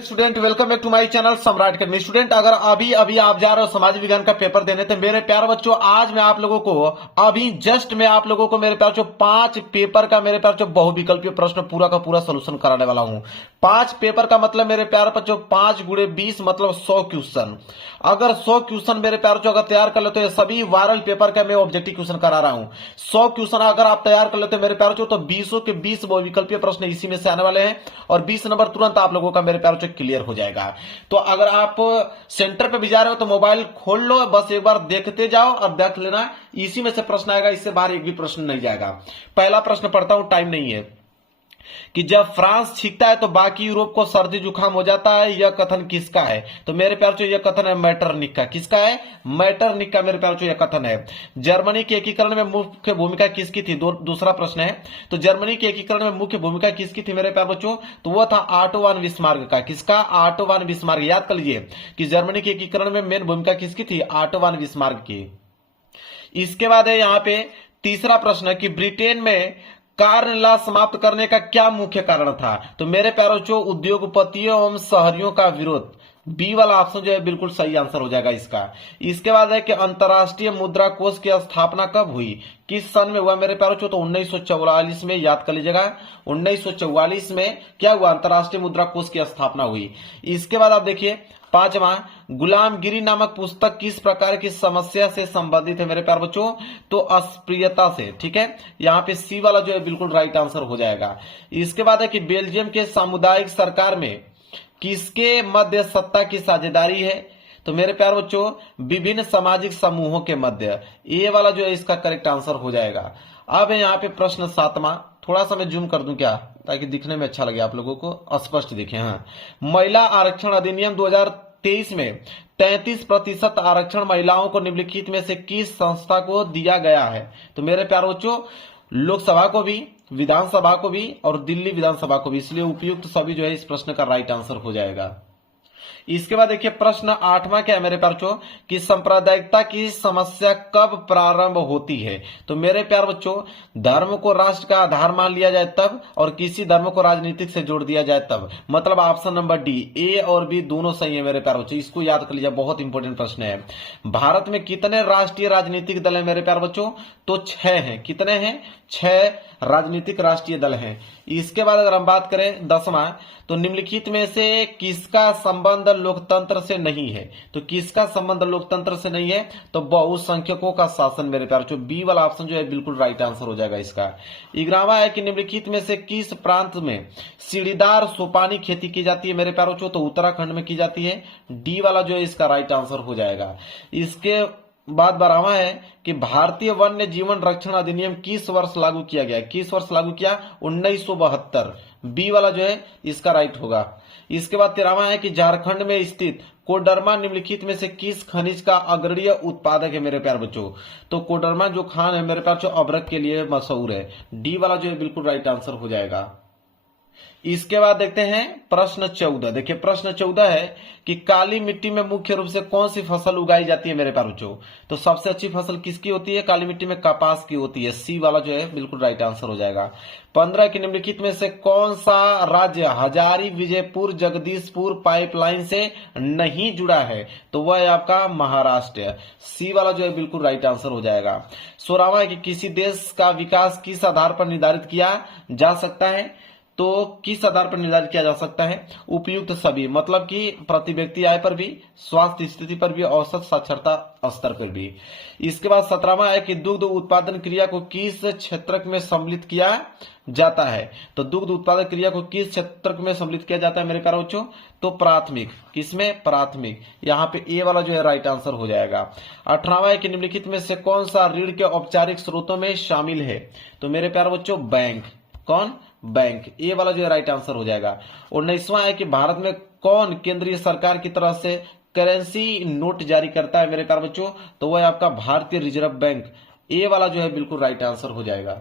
Student welcome back to my channel Samrat academy. Student अगर अभी अभी आप जा रहे हो समाज विज्ञान का पेपर देने, तो मेरे प्यारे बच्चों आज मैं आप लोगों को मैं आप लोगों को मेरे प्यारे बच्चों 5 पेपर का मेरे प्यारे बच्चों बहुविकल्पीय प्रश्न पूरा का पूरा सोल्यूशन कराने वाला हूं। 5 पेपर का मतलब मेरे प्यारे बच्चों 5 गुणे 20 मतलब 100 क्वेश्चन। अगर 100 क्वेश्चन मेरे प्यारे बच्चों अगर तैयार कर लेते हो, सभी वायरल पेपर का मैं ऑब्जेक्टिव क्वेश्चन करा रहा हूं। 100 क्वेश्चन अगर आप तैयार कर लेते हो मेरे प्यारे बच्चों, तो 20 के 20 बहुविकल्पीय प्रश्न इसी में से आने वाले हैं और 20 नंबर तुरंत आप लोगों का मेरे प्यारे बच्चों क्लियर हो जाएगा। तो अगर आप सेंटर पे भी जा रहे हो तो मोबाइल खोल लो, बस एक बार देखते जाओ और देख लेना, इसी में से प्रश्न आएगा, इससे बाहर एक भी प्रश्न नहीं जाएगा। पहला प्रश्न पढ़ता हूं, टाइम नहीं है। कि जब फ्रांस छींकता है तो बाकी यूरोप को सर्दी जुकाम हो जाता है, यह कथन किसका है? तो मेरे प्यार से यह कथन है मैटरनिक का। किसका है? मैटरनिक का मेरे प्यार से यह कथन है। जर्मनी के एकीकरण में मुख्य भूमिका किसकी थी? दूसरा प्रश्न है, तो जर्मनी के एकीकरण में मुख्य भूमिका किसकी थी मेरे प्यार बच्चों? तो वह था ऑटो वन बिस्मार्क का। किसका? Auto von Bismarck. याद कर लीजिए कि जर्मनी के एकीकरण में मेन भूमिका किसकी थी? ऑटो वन बिस्मार्क की। इसके बाद है यहां पे तीसरा प्रश्न कि ब्रिटेन में कार्य समाप्त करने का क्या मुख्य कारण था? तो मेरे प्यारे बच्चों उद्योगपतियों एवं शहरियों का विरोध। बी वाला ऑप्शन जो है बिल्कुल सही आंसर हो जाएगा इसका। इसके बाद है कि अंतरराष्ट्रीय मुद्रा कोष की स्थापना कब हुई? किस सन में हुआ मेरे प्यारे बच्चों? तो 1944 में। याद कर लीजिएगा 1944 में क्या हुआ? अंतरराष्ट्रीय मुद्रा कोष की स्थापना हुई। इसके बाद आप देखिए पांचवा, गुलामगिरी नामक पुस्तक किस प्रकार की समस्या से संबंधित है मेरे प्यारे बच्चों? तो अस्पृश्यता से। ठीक है, यहाँ पे सी वाला जो है बिल्कुल राइट आंसर हो जाएगा। इसके बाद है कि बेल्जियम के सामुदायिक सरकार में किसके मध्य सत्ता की साझेदारी है? तो मेरे प्यारे बच्चों विभिन्न सामाजिक समूहों के मध्य। ए वाला जो है इसका करेक्ट आंसर हो जाएगा। अब यहाँ पे प्रश्न 7वां, थोड़ा सा मैं जूम कर दूं क्या, ताकि दिखने में अच्छा लगे आप लोगों को, स्पष्ट दिखे। हाँ, महिला आरक्षण अधिनियम 2023 में 33% आरक्षण महिलाओं को निम्नलिखित में से किस संस्था को दिया गया है? तो मेरे प्यारे बच्चों लोकसभा को भी, विधानसभा को भी और दिल्ली विधानसभा को भी, इसलिए उपयुक्त सभी जो है इस प्रश्न का राइट आंसर हो जाएगा। इसके बाद देखिए प्रश्न 8वां क्या है मेरे प्यारे बच्चों कि सांप्रदायिकता की समस्या कब प्रारंभ होती है? तो मेरे प्यारे बच्चों धर्म को राष्ट्र का आधार मान लिया जाए तब, और किसी धर्म को राजनीतिक से जोड़ दिया जाए तब। मतलब ऑप्शन नंबर डी, ए और बी दोनों सही है मेरे प्यारे बच्चों। इसको याद कर लीजिए, बहुत इंपॉर्टेंट प्रश्न है। भारत में कितने राष्ट्रीय राजनीतिक दल है मेरे प्यारे बच्चों? तो 6 हैं। कितने हैं? 6 राजनीतिक राष्ट्रीय दल हैं। इसके बाद अगर हम बात करें 10वां, तो निम्नलिखित में से किसका संबंध लोकतंत्र से नहीं है? तो किसका संबंध लोकतंत्र से नहीं है? तो बहुसंख्यकों का शासन मेरे प्यारे बच्चों। बी वाला ऑप्शन जो है बिल्कुल राइट आंसर हो जाएगा इसका। 11वां है कि निम्नलिखित में से किस प्रांत में सीढ़ीदार सोपानी खेती की जाती है मेरे प्यारे बच्चों? तो उत्तराखंड में की जाती है। डी वाला जो है इसका राइट आंसर हो जाएगा। इसके बात 12वां है कि भारतीय वन्य जीवन रक्षण अधिनियम किस वर्ष लागू किया गया? किस वर्ष लागू किया? 1972। बी वाला जो है इसका राइट होगा। इसके बाद 13वां है कि झारखंड में स्थित कोडरमा निम्नलिखित में से किस खनिज का अग्रणीय उत्पादक है मेरे प्यारे बच्चों? तो कोडरमा जो खान है मेरे प्यारे बच्चों अभ्रक के लिए मशहूर है। डी वाला जो है बिल्कुल राइट आंसर हो जाएगा। इसके बाद देखते हैं प्रश्न 14। देखिए प्रश्न 14 है कि काली मिट्टी में मुख्य रूप से कौन सी फसल उगाई जाती है मेरे प्यारे बच्चों? तो सबसे अच्छी फसल किसकी होती है काली मिट्टी में? कपास की होती है। सी वाला जो है बिल्कुल राइट आंसर हो जाएगा। 15 की निम्नलिखित में से कौन सा राज्य हजारी विजयपुर जगदीशपुर पाइपलाइन से नहीं जुड़ा है? तो वह है आपका महाराष्ट्र। सी वाला जो है बिल्कुल राइट आंसर हो जाएगा। 16वां है कि किसी देश का विकास किस आधार पर निर्धारित किया जा सकता है? तो किस आधार पर निर्धारित किया जा सकता है? उपयुक्त सभी, मतलब कि प्रति व्यक्ति आय पर भी, स्वास्थ्य स्थिति पर भी, औसत साक्षरता स्तर पर भी। इसके बाद 17वां है कि दुग्ध उत्पादन क्रिया को किस क्षेत्र में सम्मिलित किया जाता है? तो दुग्ध उत्पादन क्रिया को किस क्षेत्र में सम्मिलित किया जाता है मेरे प्यारे बच्चों? तो प्राथमिक। किसमें? प्राथमिक। यहाँ पे ए वाला जो है राइट आंसर हो जाएगा। 18वां है कि निम्नलिखित में से कौन सा ऋण के औपचारिक स्रोतों में शामिल है? तो मेरे प्यारे बच्चों बैंक। कौन? बैंक। ए वाला जो है राइट आंसर हो जाएगा। 19वां है कि भारत में कौन केंद्रीय सरकार की तरफ से करेंसी नोट जारी करता है मेरे प्यारे बच्चों? तो वह है आपका भारतीय रिजर्व बैंक। ए वाला जो है बिल्कुल राइट आंसर हो जाएगा।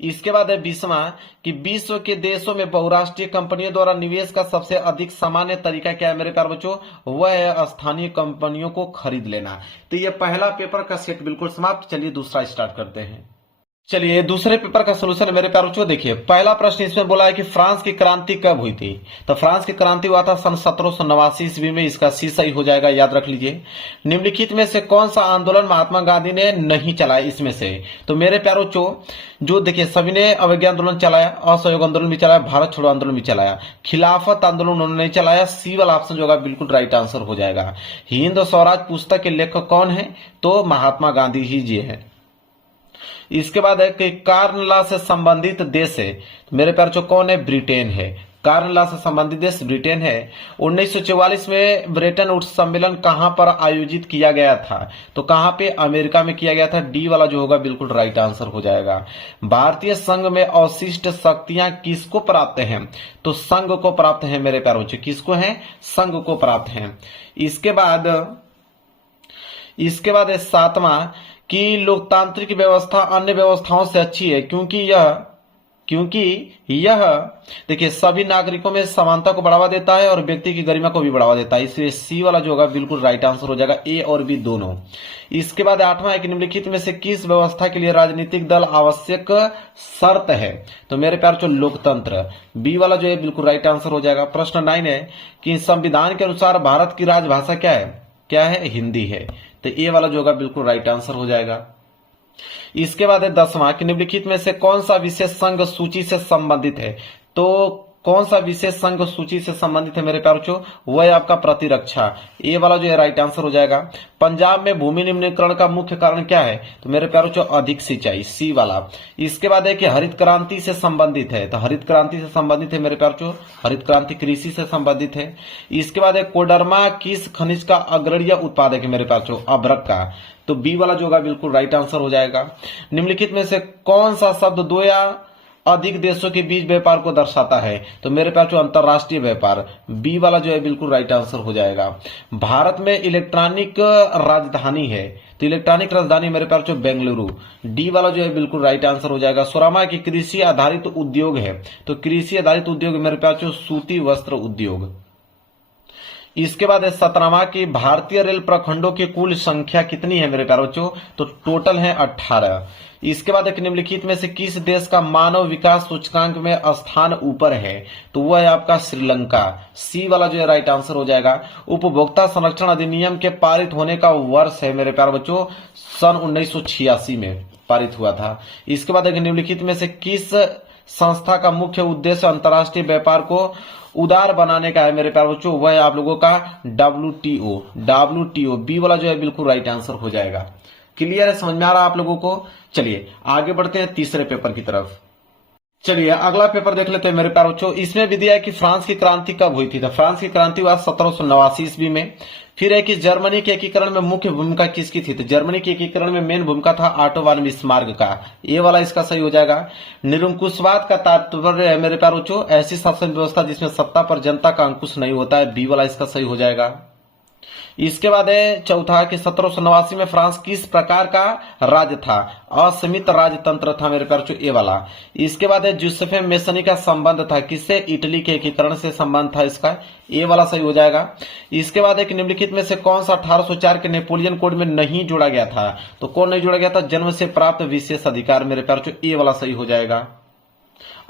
इसके बाद है 20वां कि विश्व के देशों में बहुराष्ट्रीय कंपनियों द्वारा निवेश का सबसे अधिक सामान्य तरीका क्या है मेरे प्यारे बच्चों? वह है स्थानीय कंपनियों को खरीद लेना। तो यह पहला पेपर का सेट बिल्कुल समाप्त। चलिए दूसरा स्टार्ट करते हैं। चलिए दूसरे पेपर का सलूशन मेरे प्यारे बच्चों देखिए, पहला प्रश्न इसमें बोला है कि फ्रांस की क्रांति कब हुई थी। तो फ्रांस की क्रांति हुआ था सन 1789 ईस्वी में। इसका सी सही हो जाएगा, याद रख लीजिए। निम्नलिखित में से कौन सा आंदोलन महात्मा गांधी ने नहीं चलाया इसमें से। तो मेरे प्यारे बच्चों जो देखिए सभी ने अवज्ञा आंदोलन चलाया, असहयोग आंदोलन भी चलाया, भारत छोड़ो आंदोलन भी चलाया, खिलाफत आंदोलन उन्होंने नहीं चलाया। सी वाला ऑप्शन जो होगा बिल्कुल राइट आंसर हो जाएगा। हिंद स्वराज पुस्तक के लेखक कौन है, तो महात्मा गांधी ही जी है। इसके बाद है कि कार्न लॉ से संबंधित देश है, तो मेरे प्यारे बच्चों कौन है, ब्रिटेन है। कार्न लॉ से संबंधित देश ब्रिटेन है। 1944 में ब्रेटन वुड्स सम्मेलन कहां पर आयोजित किया गया था, तो कहां पे, अमेरिका में किया गया था। डी वाला जो होगा बिल्कुल राइट आंसर हो जाएगा। भारतीय संघ में अवशिष्ट शक्तियां किसको प्राप्त हैं, तो संघ को प्राप्त है मेरे प्यारे बच्चों। किसको है, संघ को प्राप्त है। इसके बाद है सातवां कि लोकतांत्रिक व्यवस्था अन्य व्यवस्थाओं से अच्छी है क्योंकि यह देखिए सभी नागरिकों में समानता को बढ़ावा देता है और व्यक्ति की गरिमा को भी बढ़ावा देता है। इसलिए सी वाला जो होगा बिल्कुल राइट आंसर हो जाएगा, ए और बी दोनों। इसके बाद आठवां है कि निम्नलिखित में से किस व्यवस्था के लिए राजनीतिक दल आवश्यक शर्त है, तो मेरे प्यार जो लोकतंत्र, बी वाला जो है बिल्कुल राइट आंसर हो जाएगा। प्रश्न 9 है कि संविधान के अनुसार भारत की राजभाषा क्या है, हिंदी है। तो ए वाला जो होगा बिल्कुल राइट आंसर हो जाएगा। इसके बाद है 10वां कि निम्नलिखित में से कौन सा विशेष संघ सूची से संबंधित है, तो कौन सा विशेष संघ सूची से संबंधित है मेरे प्यारे बच्चों, वह है आपका प्रतिरक्षा। ए वाला जो है राइट आंसर हो जाएगा। पंजाब में भूमि निम्नीकरण का मुख्य कारण क्या है, तो मेरे प्यारे बच्चों अधिक सिंचाई, सी वाला। इसके बाद है कि हरित क्रांति से संबंधित है, तो हरित क्रांति से संबंधित है मेरे प्यारे बच्चों, हरित क्रांति कृषि से संबंधित है। इसके बाद है कोडरमा किस खनिज का अग्रणीय उत्पादक है मेरे प्यारे बच्चों, अभ्रक का। तो बी वाला जो होगा बिल्कुल राइट आंसर हो जाएगा। निम्नलिखित में से कौन सा शब्द दो या अधिक देशों के बीच व्यापार को दर्शाता है, तो मेरे पास जो अंतरराष्ट्रीय व्यापार, बी वाला जो है बिल्कुल राइट आंसर हो जाएगा। भारत में इलेक्ट्रॉनिक राजधानी है, तो इलेक्ट्रॉनिक राजधानी मेरे पास जो बेंगलुरु, डी वाला जो है बिल्कुल राइट आंसर हो जाएगा। सोरामा की कृषि आधारित उद्योग है, तो कृषि आधारित उद्योग मेरे पास जो सूती वस्त्र उद्योग। इसके बाद है 17वां की भारतीय रेल प्रखंडों की कुल संख्या कितनी है मेरे प्यारे बच्चों, तो टोटल है 18। इसके बाद एक निम्नलिखित में से किस देश का मानव विकास सूचकांक में स्थान ऊपर है, तो वह है आपका श्रीलंका। सी वाला जो है राइट आंसर हो जाएगा। उपभोक्ता संरक्षण अधिनियम के पारित होने का वर्ष है मेरे प्यारे बच्चों, सन 1986 में पारित हुआ था। इसके बाद एक निम्नलिखित में से किस संस्था का मुख्य उद्देश्य अंतर्राष्ट्रीय व्यापार को उदार बनाने का है मेरे प्यारे बच्चों, वह है आप लोगों का WTO। बी वाला जो है बिल्कुल राइट आंसर हो जाएगा। क्लियर है, समझ में आ रहा है आप लोगों को। चलिए आगे बढ़ते हैं तीसरे पेपर की तरफ। चलिए अगला पेपर देख लेते हैं मेरे प्यारे बच्चों। इसमें भी दिया है कि फ्रांस की क्रांति कब हुई थी, तो फ्रांस की क्रांति हुआ 1789 ईस्वी में। फिर है कि जर्मनी के एकीकरण में मुख्य भूमिका किसकी थी, तो जर्मनी के एकीकरण में मेन भूमिका था ऑटो वान बिस्मार्क का। ये वाला इसका सही हो जाएगा। निरंकुशवाद का तात्पर्य है मेरे प्यारे बच्चों ऐसी शासन व्यवस्था जिसमें सत्ता पर जनता का अंकुश नहीं होता है, बी वाला इसका सही हो जाएगा। इसके बाद है चौथा कि 1789 में फ्रांस किस प्रकार का राज्य था, असीमित राजतंत्र था मेरे प्यारे बच्चों, ए वाला। इसके बाद है जूसेफ मेसनी का संबंध था किससे, इटली के एकीकरण से संबंध था इसका, ए वाला सही हो जाएगा। इसके बाद एक निम्नलिखित में से कौन सा 1804 के नेपोलियन कोड में नहीं जोड़ा गया था, तो कौन नहीं जोड़ा गया था, जन्म से प्राप्त विशेष अधिकार मेरे प्यारे बच्चों, ए वाला सही हो जाएगा।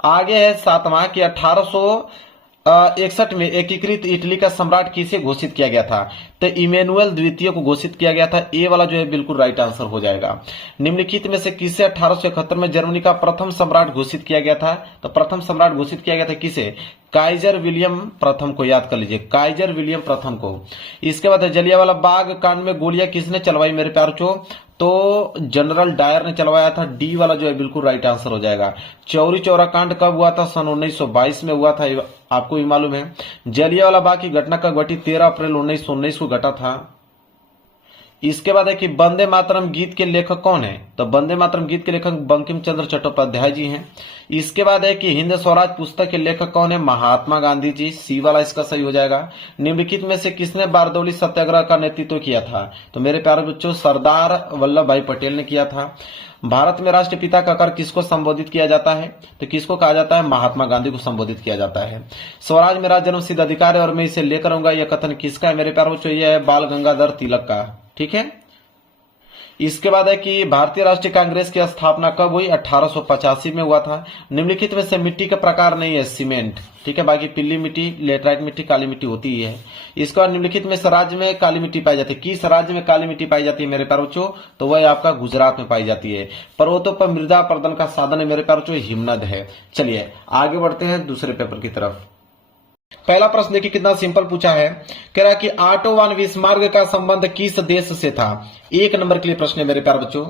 आगे है 7वां कि 1861 में एकीकृत इटली का सम्राट किसे घोषित किया गया था, तो इमैनुअल द्वितीय को घोषित किया गया था, ए वाला जो है बिल्कुल राइट आंसर हो जाएगा। निम्नलिखित में से किसे 1871 में जर्मनी का प्रथम सम्राट घोषित किया गया था, तो प्रथम सम्राट घोषित किया गया था किसे, काइजर विलियम प्रथम को, याद कर लीजिए काइजर विलियम प्रथम को। इसके बाद जलियांवाला बाग कांड में गोलियां किसने चलवाई मेरे प्यारे बच्चों, तो जनरल डायर ने चलवाया था, डी वाला जो है बिल्कुल राइट आंसर हो जाएगा। चौरी चौरा कांड कब हुआ था, सन 1922 में हुआ था, आपको भी मालूम है। जलियांवाला बाग की घटना कब घटी, 13 अप्रैल 1919 को घटा था। इसके बाद है कि वंदे मातरम गीत के लेखक कौन है, तो वंदे मातरम गीत के लेखक बंकिम चंद्र चट्टोपाध्याय जी हैं। इसके बाद है कि हिंद स्वराज पुस्तक के लेखक कौन है, महात्मा गांधी जी, सी वाला इसका सही हो जाएगा। निम्नलिखित में से किसने बारदौली सत्याग्रह का नेतृत्व किया था, तो मेरे प्यारे बच्चों सरदार वल्लभ भाई पटेल ने किया था। भारत में राष्ट्रपिता कहकर किसको संबोधित किया जाता है, तो किसको कहा जाता है, महात्मा गांधी को संबोधित किया जाता है। स्वराज मेरा जन्म सिद्ध अधिकार है और मैं इसे लेकर आऊंगा, यह कथन किसका है मेरे प्यारे बच्चों, यह है बाल गंगाधर तिलक का, ठीक है। इसके बाद है कि भारतीय राष्ट्रीय कांग्रेस की स्थापना कब हुई? 1885 में हुआ था। निम्नलिखित में से मिट्टी का प्रकार नहीं है सीमेंट, ठीक है, बाकी पीली मिट्टी, लेटराइट मिट्टी, काली मिट्टी होती ही है। इसके बाद निम्नलिखित में से राज्य में काली मिट्टी पाई जाती है। किस राज्य में काली मिट्टी पाई जाती है मेरे प्यारे बच्चों? तो वह आपका गुजरात में पाई जाती है। पर्वतों पर मृदा अपरदन का साधन है मेरे प्यारे बच्चों, हिमनद है। चलिए आगे बढ़ते हैं दूसरे पेपर की तरफ। पहला प्रश्न देखिए कितना सिंपल पूछा है। कह रहा है कि ऑटो वन बिस्मार्क का संबंध किस देश से था? 1 नंबर के लिए प्रश्न है मेरे प्यारे बच्चों।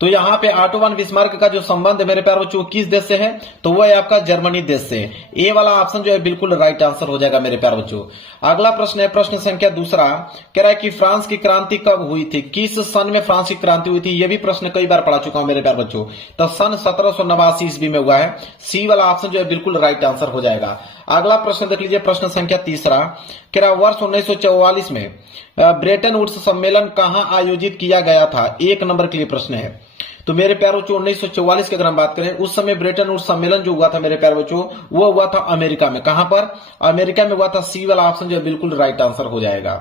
तो यहाँ पे ऑटो वन बिस्मार्क का जो संबंध है मेरे प्यारे बच्चों किस देश से है? तो वो है आपका जर्मनी देश से। ए वाला ऑप्शन जो है बिल्कुल राइट आंसर हो जाएगा मेरे प्यारे बच्चों। अगला प्रश्न है प्रश्न संख्या दूसरा। कह रहा है कि फ्रांस की क्रांति कब हुई थी? किस सन में फ्रांस की क्रांति हुई थी? ये भी प्रश्न कई बार पढ़ा चुका हूं मेरे प्यारे बच्चों। तो सन 1789 ईस्वी में हुआ है। सी वाला ऑप्शन जो है बिल्कुल राइट आंसर हो जाएगा। अगला प्रश्न देख लीजिए प्रश्न संख्या तीसरा। कह रहा वर्ष 1944 में ब्रेटन वुड्स सम्मेलन कहां आयोजित किया गया था? 1 नंबर के लिए प्रश्न है। तो मेरे प्यारे बच्चों 1944 की अगर हम बात करें, उस समय ब्रेटन वुड्स सम्मेलन जो हुआ था मेरे प्यारे बच्चों, वो हुआ था अमेरिका में। कहां पर? अमेरिका में हुआ था। सी वाला ऑप्शन जो है बिल्कुल राइट आंसर हो जाएगा।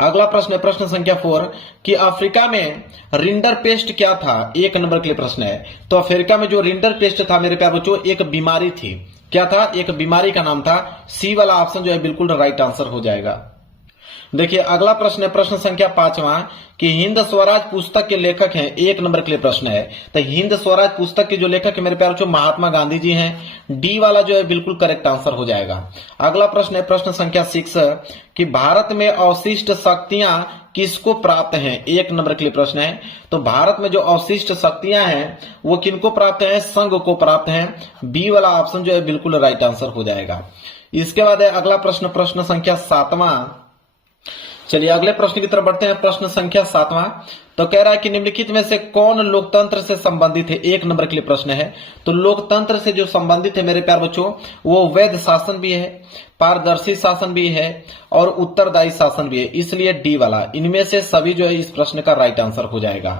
अगला प्रश्न है प्रश्न संख्या 4 कि अफ्रीका में रिंडर पेस्ट क्या था? 1 नंबर के लिए प्रश्न है। तो अफ्रीका में जो रिंडर पेस्ट था मेरे प्यारे बच्चों एक बीमारी थी। क्या था? एक बीमारी का नाम था। सी वाला ऑप्शन जो है बिल्कुल राइट आंसर हो जाएगा। देखिए अगला प्रश्न है प्रश्न संख्या 5वां कि हिंद स्वराज पुस्तक के लेखक हैं। 1 नंबर के लिए प्रश्न है। तो हिंद स्वराज पुस्तक के जो लेखक है मेरे प्यारे बच्चों महात्मा गांधी जी हैं। डी वाला जो है बिल्कुल करेक्ट आंसर हो जाएगा। अगला प्रश्न है प्रश्न संख्या 6 कि भारत में अवशिष्ट शक्तियां किसको प्राप्त हैं? 1 नंबर के लिए प्रश्न है। तो भारत में जो अवशिष्ट शक्तियां हैं वो किनको प्राप्त है? संघ को प्राप्त है। बी वाला ऑप्शन जो है बिल्कुल राइट आंसर हो जाएगा। इसके बाद है अगला प्रश्न प्रश्न संख्या 7वां। चलिए अगले प्रश्न की तरफ बढ़ते हैं प्रश्न संख्या 7वां। तो कह रहा है कि निम्नलिखित में से कौन लोकतंत्र से संबंधित है? 1 नंबर के लिए प्रश्न है। तो लोकतंत्र से जो संबंधित है मेरे प्यारे बच्चों वो वैध शासन भी है, पारदर्शी शासन भी है और उत्तरदायी शासन भी है। इसलिए डी वाला इनमें से सभी जो है इस प्रश्न का राइट आंसर हो जाएगा।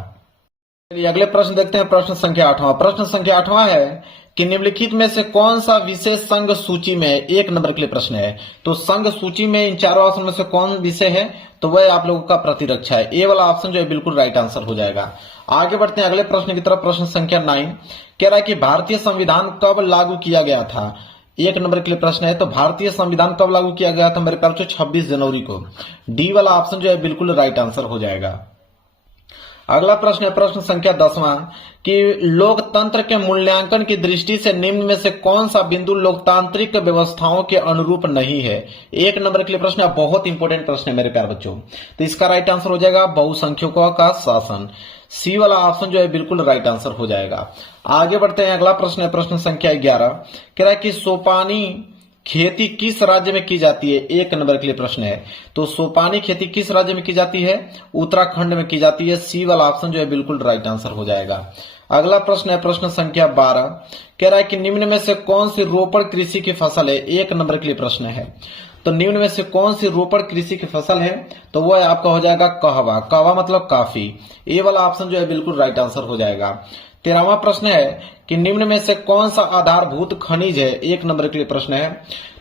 चलिए अगले प्रश्न देखते हैं प्रश्न संख्या 8वां। प्रश्न संख्या 8वां है कि निम्नलिखित में से कौन सा विषय संघ सूची में? 1 नंबर के लिए प्रश्न है। तो संघ सूची में इन चारों ऑप्शन में से कौन विषय है? तो वह आप लोगों का प्रतिरक्षा है। ए वाला ऑप्शन जो है बिल्कुल राइट आंसर हो जाएगा। आगे बढ़ते हैं अगले प्रश्न की तरफ प्रश्न संख्या 9। कह रहा है कि भारतीय संविधान कब लागू किया गया था? 1 नंबर के लिए प्रश्न है। तो भारतीय संविधान कब लागू किया गया था मेरे प्यारे बच्चों? 26 जनवरी को। डी वाला ऑप्शन जो है बिल्कुल राइट आंसर हो जाएगा। अगला प्रश्न है प्रश्न संख्या 10वां कि लोकतंत्र के मूल्यांकन की दृष्टि से निम्न में से कौन सा बिंदु लोकतांत्रिक व्यवस्थाओं के अनुरूप नहीं है? 1 नंबर के लिए प्रश्न है। बहुत इंपॉर्टेंट प्रश्न है मेरे प्यारे बच्चों। तो इसका राइट आंसर हो जाएगा बहुसंख्यकों का शासन। सी वाला ऑप्शन जो है बिल्कुल राइट आंसर हो जाएगा। आगे बढ़ते हैं अगला प्रश्न है प्रश्न संख्या 11। कह रहा है कि सोपानी खेती किस राज्य में की जाती है? 1 नंबर के लिए प्रश्न है। तो सोपानी खेती किस राज्य में की जाती है? उत्तराखंड में की जाती है। सी वाला ऑप्शन जो है बिल्कुल राइट आंसर हो जाएगा। अगला प्रश्न है प्रश्न संख्या 12। कह रहा है कि निम्न में से कौन सी रोपड़ कृषि की फसल है? 1 नंबर के लिए प्रश्न है। तो निम्न में से कौन सी रोपड़ कृषि की फसल है? तो वह आपका हो जाएगा कहवा। कहवा मतलब काफी। ए वाला ऑप्शन जो है बिल्कुल राइट आंसर हो जाएगा। 13वां प्रश्न है कि निम्न में से कौन सा आधारभूत खनिज है? 1 नंबर के लिए प्रश्न है।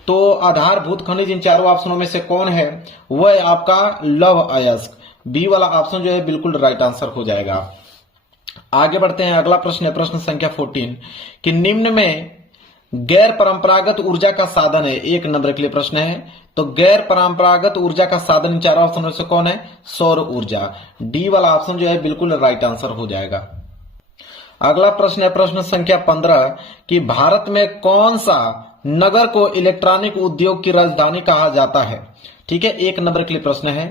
तो आधारभूत खनिज इन चारों ऑप्शनों में से कौन है? वह आपका लौह अयस्क। बी वाला ऑप्शन जो है बिल्कुल राइट आंसर हो जाएगा। आगे बढ़ते हैं अगला प्रश्न है प्रश्न संख्या 14 कि निम्न में गैर परंपरागत ऊर्जा का साधन है। 1 नंबर के लिए प्रश्न है। तो गैर परंपरागत ऊर्जा का साधन इन चारों ऑप्शनों में से कौन है? सौर ऊर्जा। डी वाला ऑप्शन जो है बिल्कुल राइट आंसर हो जाएगा। अगला प्रश्न है प्रश्न संख्या 15 कि भारत में कौन सा नगर को इलेक्ट्रॉनिक उद्योग की राजधानी कहा जाता है? ठीक है, 1 नंबर के लिए प्रश्न है।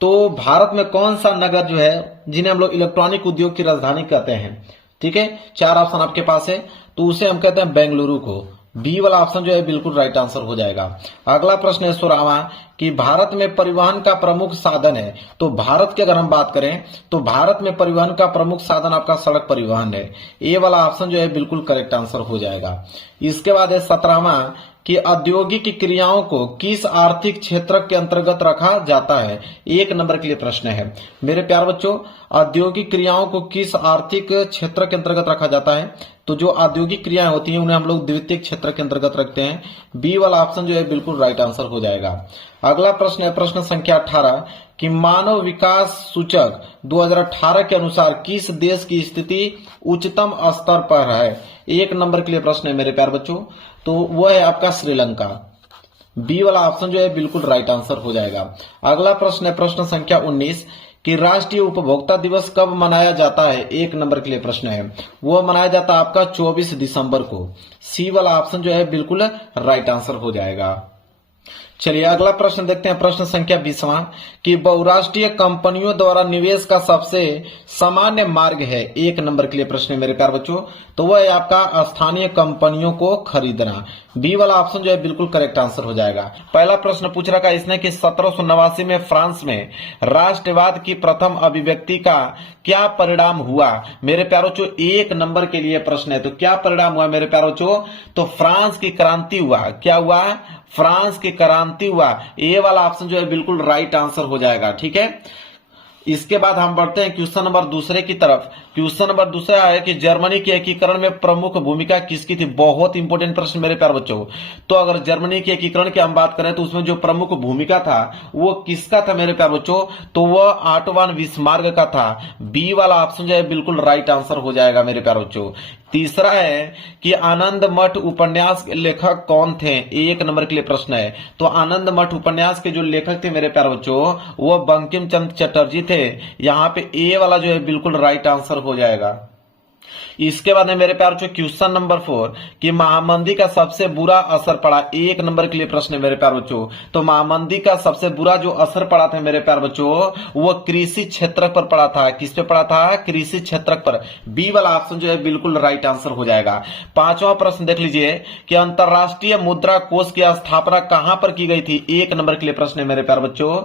तो भारत में कौन सा नगर जो है जिन्हें हम लोग इलेक्ट्रॉनिक उद्योग की राजधानी कहते हैं? ठीक है, 4 ऑप्शन आपके पास है। तो उसे हम कहते हैं बेंगलुरु को। बी वाला ऑप्शन जो है बिल्कुल राइट आंसर हो जाएगा। अगला प्रश्न है 16वां कि भारत में परिवहन का प्रमुख साधन है। तो भारत की अगर हम बात करें तो भारत में परिवहन का प्रमुख साधन आपका सड़क परिवहन है। ए वाला ऑप्शन जो है बिल्कुल करेक्ट आंसर हो जाएगा। इसके बाद है 17वां कि औद्योगिक क्रियाओं को किस आर्थिक क्षेत्र के अंतर्गत रखा जाता है? 1 नंबर के लिए प्रश्न है। मेरे प्यारे बच्चों औद्योगिक क्रियाओं को किस आर्थिक क्षेत्र के अंतर्गत रखा जाता है? तो जो औद्योगिक क्रियाएं होती हैं उन्हें हम लोग द्वितीयक क्षेत्र के अंतर्गत रखते हैं। बी वाला ऑप्शन जो है बिल्कुल राइट आंसर हो जाएगा। अगला प्रश्न है प्रश्न संख्या 18 कि मानव विकास सूचक 2018 के अनुसार किस देश की स्थिति उच्चतम स्तर पर है। 1 नंबर के लिए प्रश्न है मेरे प्यारे बच्चों, तो वह है आपका श्रीलंका। बी वाला ऑप्शन जो है बिल्कुल राइट आंसर हो जाएगा। अगला प्रश्न है प्रश्न संख्या 19 कि राष्ट्रीय उपभोक्ता दिवस कब मनाया जाता है। 1 नंबर के लिए प्रश्न है, वो मनाया जाता है आपका 24 दिसंबर को। सी वाला ऑप्शन जो है बिल्कुल राइट आंसर हो जाएगा। चलिए अगला प्रश्न देखते हैं प्रश्न संख्या 20वां कि बहुराष्ट्रीय कंपनियों द्वारा निवेश का सबसे सामान्य मार्ग है। 1 नंबर के लिए प्रश्न है मेरे प्यारे बच्चों, तो वह है आपका स्थानीय कंपनियों को खरीदना। बी वाला ऑप्शन जो है बिल्कुल करेक्ट आंसर हो जाएगा। पहला प्रश्न पूछ रखा है इसने कि 1789 में फ्रांस में राष्ट्रवाद की प्रथम अभिव्यक्ति का क्या परिणाम हुआ। मेरे प्यारे बच्चों 1 नंबर के लिए प्रश्न है, तो क्या परिणाम हुआ मेरे प्यारे बच्चों, तो फ्रांस की क्रांति हुआ। क्या हुआ, फ्रांस की क्रांति हुआ। ए वाला ऑप्शन जो है बिल्कुल राइट आंसर हो जाएगा। ठीक है, इसके बाद हम बढ़ते हैं क्वेश्चन नंबर दूसरे की तरफ। क्वेश्चन नंबर दूसरा है कि जर्मनी के एकीकरण में प्रमुख भूमिका किसकी थी। बहुत इंपॉर्टेंट प्रश्न मेरे प्यारे बच्चों। तो अगर जर्मनी के एकीकरण की हम बात करें तो उसमें जो प्रमुख भूमिका था वो किसका था मेरे प्यारे बच्चों, तो वह ऑटो बिस्मार्क का था। बी वाला ऑप्शन जो है बिल्कुल राइट आंसर हो जाएगा मेरे प्यारे बच्चों। तीसरा है कि आनंद मठ उपन्यास के लेखक कौन थे। 1 नंबर के लिए प्रश्न है, तो आनंद मठ उपन्यास के जो लेखक थे मेरे प्यारे बच्चों वो बंकिम चंद्र चटर्जी थे। यहाँ पे ए वाला जो है बिल्कुल राइट आंसर हो जाएगा। इसके बाद है मेरे प्यारे बच्चों क्वेश्चन नंबर 4 कि महामंदी का सबसे बुरा असर पड़ा। 1 नंबर के लिए प्रश्न है मेरे प्यारे बच्चों, तो महामंदी का सबसे बुरा जो असर पड़ा था मेरे प्यारे बच्चों वो कृषि क्षेत्र पर पड़ा था। किस पे पड़ा था, कृषि क्षेत्र पर। बी वाला ऑप्शन जो है बिल्कुल राइट आंसर हो जाएगा। 5वां प्रश्न देख लीजिए कि अंतरराष्ट्रीय मुद्रा कोष की स्थापना कहां पर की गई थी। 1 नंबर के लिए प्रश्न है मेरे प्यारे बच्चों,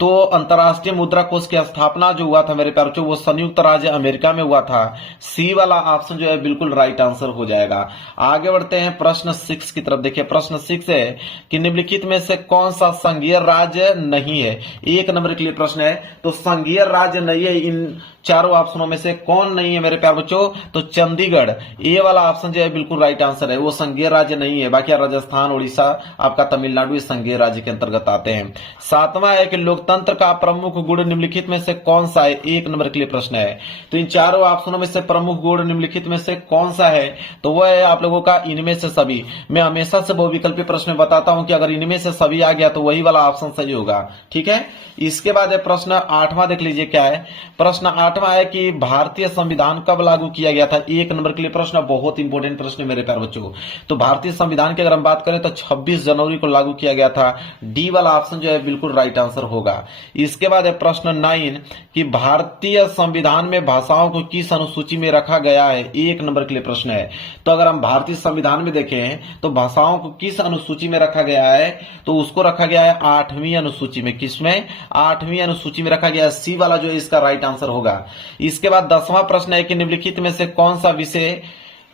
तो अंतरराष्ट्रीय मुद्रा कोष की स्थापना जो हुआ था मेरे प्यारे बच्चों वो संयुक्त राज्य अमेरिका में हुआ था। सी वाला ऑप्शन जो है बिल्कुल राइट आंसर हो जाएगा। आगे बढ़ते हैं प्रश्न 6 की तरफ। देखिए प्रश्न 6 है कि निम्नलिखित में से कौन सा संघीय राज्य नहीं है। 1 नंबर के लिए प्रश्न है, तो संघीय राज्य नहीं है इन चारों ऑप्शनों में से कौन नहीं है मेरे प्यारे बच्चों, तो चंडीगढ़। ए वाला ऑप्शन जो है बिल्कुल राइट आंसर है, वो संघीय राज्य नहीं है। बाकी राजस्थान, उड़ीसा, आपका तमिलनाडु ये संघीय राज्य के अंतर्गत आते हैं। 7वां है कि लोकतंत्र का प्रमुख गुण निम्नलिखित में से कौन सा है। 1 नंबर के लिए प्रश्न है, तो इन चारों ऑप्शनों में से प्रमुख गुण निम्नलिखित में से कौन सा है, तो वह है आप लोगों का इनमें से सभी। मैं हमेशा से बहुविकल्पी प्रश्न बताता हूं कि अगर इनमें से सभी आ गया तो वही वाला ऑप्शन सही होगा। ठीक है, इसके बाद है प्रश्न 8वां देख लीजिए क्या है। प्रश्न 8वां है कि भारतीय संविधान कब लागू किया गया था। 1 नंबर के लिए प्रश्न, बहुत इंपॉर्टेंट प्रश्न है मेरे प्यारे बच्चों। तो भारतीय संविधान की अगर हम बात करें तो 26 जनवरी को लागू किया गया था। डी वाला ऑप्शन जो है बिल्कुल राइट आंसर होगा। इसके बाद है प्रश्न 9 कि भारतीय संविधान में भाषाओं को किस अनुसूची में रखा गया है। 1 नंबर के लिए प्रश्न है, तो अगर हम भारतीय संविधान में देखें तो भाषाओं को किस अनुसूची में रखा गया है, तो उसको रखा गया है 8वीं अनुसूची में। किसमें, 8वीं अनुसूची में रखा गया है। सी वाला जो है इसका राइट आंसर होगा। इसके बाद 10वां प्रश्न है कि निम्नलिखित में से कौन सा विषय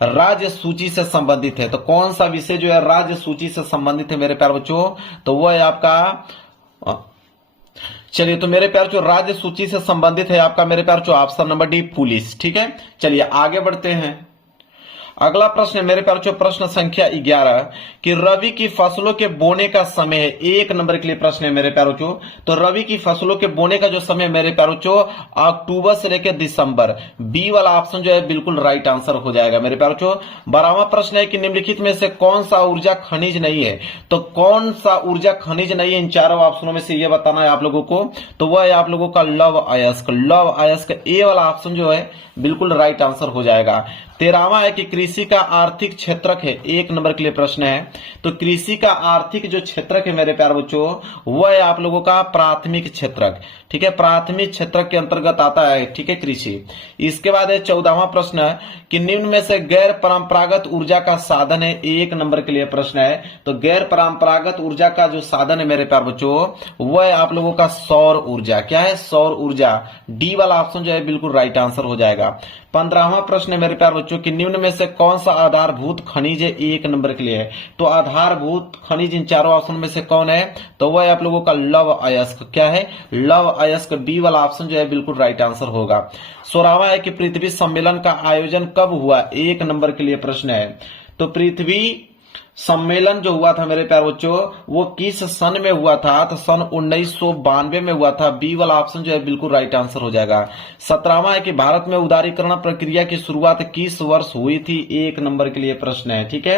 राज्य सूची से संबंधित है। तो कौन सा विषय जो है राज्य सूची से संबंधित है मेरे प्यारे बच्चों, तो वो है आपका, चलिए तो मेरे प्यारे बच्चों राज्य सूची से संबंधित है आपका मेरे प्यारे बच्चों ऑप्शन नंबर डी पुलिस। ठीक है, चलिए आगे बढ़ते हैं। अगला प्रश्न है मेरे प्यारे बच्चों प्रश्न संख्या 11 कि रबी की फसलों के बोने का समय है। 1 नंबर के लिए प्रश्न है मेरे प्यारे बच्चों, तो रबी की फसलों के बोने का जो समय मेरे प्यारे बच्चों अक्टूबर से लेकर दिसंबर। बी वाला ऑप्शन जो है बिल्कुल राइट आंसर हो जाएगा मेरे प्यारे बच्चों। 12वां प्रश्न है कि निम्नलिखित में से कौन सा ऊर्जा खनिज नहीं है। तो कौन सा ऊर्जा खनिज नहीं है इन चारों ऑप्शनों में से ये बताना है आप लोगों को, तो वह है आप लोगों का लौह अयस्क। लौह अयस्क ए वाला ऑप्शन जो है बिल्कुल राइट आंसर हो जाएगा। 13वां है कि कृषि का आर्थिक क्षेत्रक है। 1 नंबर के लिए प्रश्न है, तो कृषि का आर्थिक जो क्षेत्रक है मेरे प्यारे बच्चों वह है आप लोगों का प्राथमिक क्षेत्रक। ठीक है, प्राथमिक क्षेत्रक के अंतर्गत आता है। ठीक है, कृषि। इसके बाद है 14वां प्रश्न कि निम्न में से गैर परंपरागत ऊर्जा का साधन है। 1 नंबर के लिए प्रश्न है, तो गैर परंपरागत ऊर्जा का जो साधन है मेरे प्यारे बच्चों वह है आप लोगों का सौर ऊर्जा। क्या है, सौर ऊर्जा। डी वाला ऑप्शन जो है बिल्कुल राइट आंसर हो जाएगा। 15वां प्रश्न है मेरे प्यारे बच्चों कि निम्न में से कौन सा आधारभूत खनिज है 1 नंबर के लिए है। तो आधारभूत खनिज इन चारों ऑप्शन में से कौन है, तो वह आप लोगों का लव अयस्क। क्या है, लव अयस्क। बी वाला ऑप्शन जो है बिल्कुल राइट आंसर होगा। 16वां है कि पृथ्वी सम्मेलन का आयोजन कब हुआ, 1 नंबर के लिए प्रश्न है। तो पृथ्वी सम्मेलन जो हुआ था मेरे प्यारे बच्चों वो किस सन में हुआ था, तो सन 1992 में हुआ था। बी वाला ऑप्शन जो है बिल्कुल राइट आंसर हो जाएगा। 17वां है कि भारत में उदारीकरण प्रक्रिया की शुरुआत किस वर्ष हुई थी, 1 नंबर के लिए प्रश्न है। ठीक है,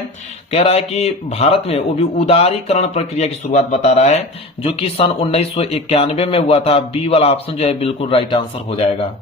कह रहा है कि भारत में वो भी उदारीकरण प्रक्रिया की शुरुआत बता रहा है जो कि सन 1991 में हुआ था। बी वाला ऑप्शन जो है बिल्कुल राइट आंसर हो जाएगा।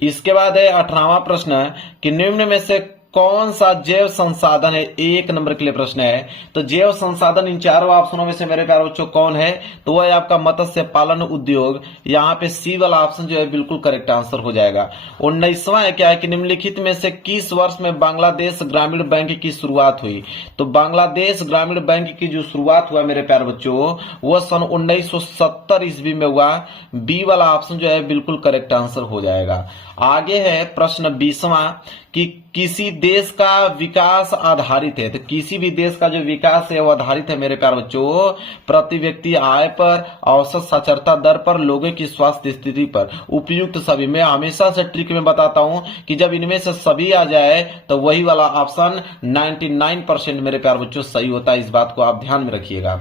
इसके बाद है 18वां प्रश्न कि निम्न में से कौन सा जैव संसाधन है, 1 नंबर के लिए प्रश्न है। तो जैव संसाधन इन चारों ऑप्शनों में से मेरे प्यारे बच्चों कौन है, तो वह है आपका मत्स्य पालन उद्योग। यहाँ पे सी वाला ऑप्शन जो है बिल्कुल करेक्ट आंसर हो जाएगा। 19वां है क्या है कि निम्नलिखित में से किस वर्ष में बांग्लादेश ग्रामीण बैंक की शुरुआत हुई। तो बांग्लादेश ग्रामीण बैंक की जो शुरुआत हुआ मेरे प्यारे बच्चों वह सन 1970 ईस्वी में हुआ। बी वाला ऑप्शन जो है बिल्कुल करेक्ट आंसर हो जाएगा। आगे है प्रश्न 20वां कि किसी देश का विकास आधारित है। तो किसी भी देश का जो विकास है वो आधारित है मेरे प्यारे बच्चों प्रति व्यक्ति आय पर, औसत साक्षरता दर पर, लोगों की स्वास्थ्य स्थिति पर, उपयुक्त सभी। मैं हमेशा से ट्रिक में बताता हूं कि जब इनमें से सभी आ जाए तो वही वाला ऑप्शन 99% मेरे प्यारे बच्चों सही होता है। इस बात को आप ध्यान में रखिएगा।